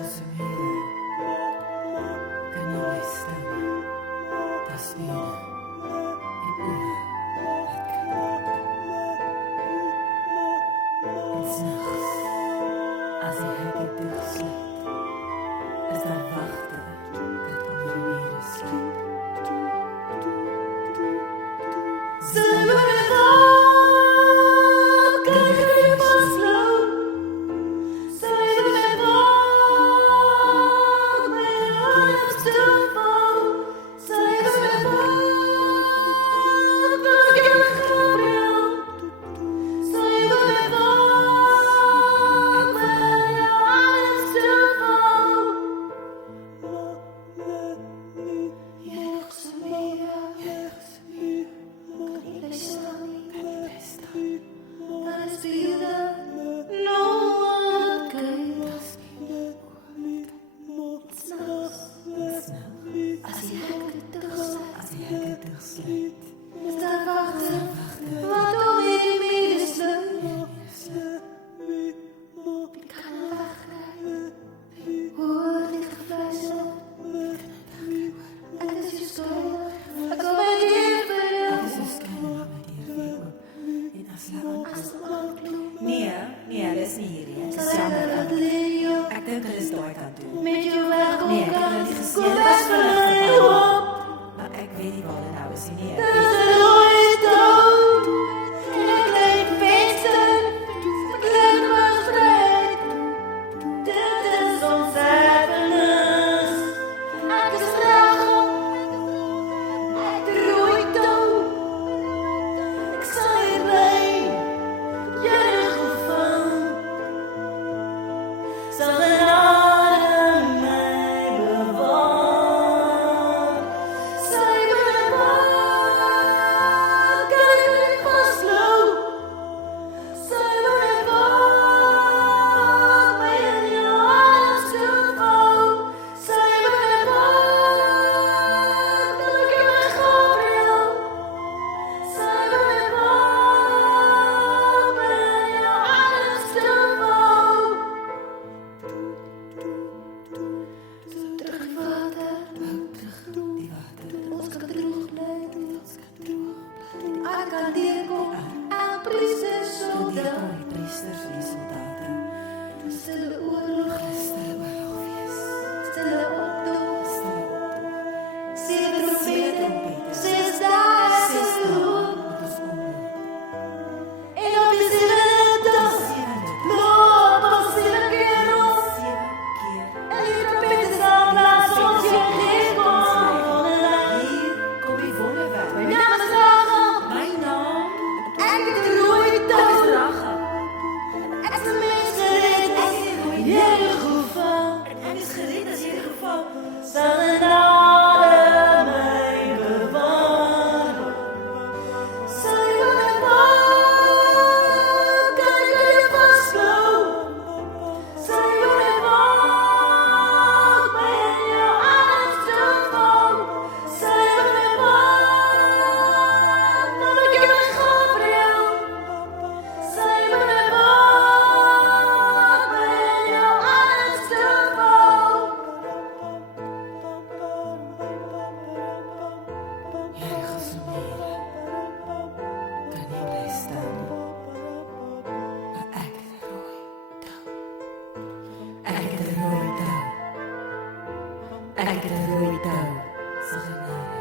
resumeren kan je mij stemmen. Dat is binnen in oren laat klinken. En s'nachts, als je hekken dichtsluit, is daar wachten dat onder de wieren sluit. Nee, dat is niet hier. Het is jammer. Ik denk dat is daar kan doen. Nee, ik heb het niet gezien. Het was gelukkig. Maar ik weet niet wat het nou is. Nee, ik weet het. Ik de rode touw, zag ik naar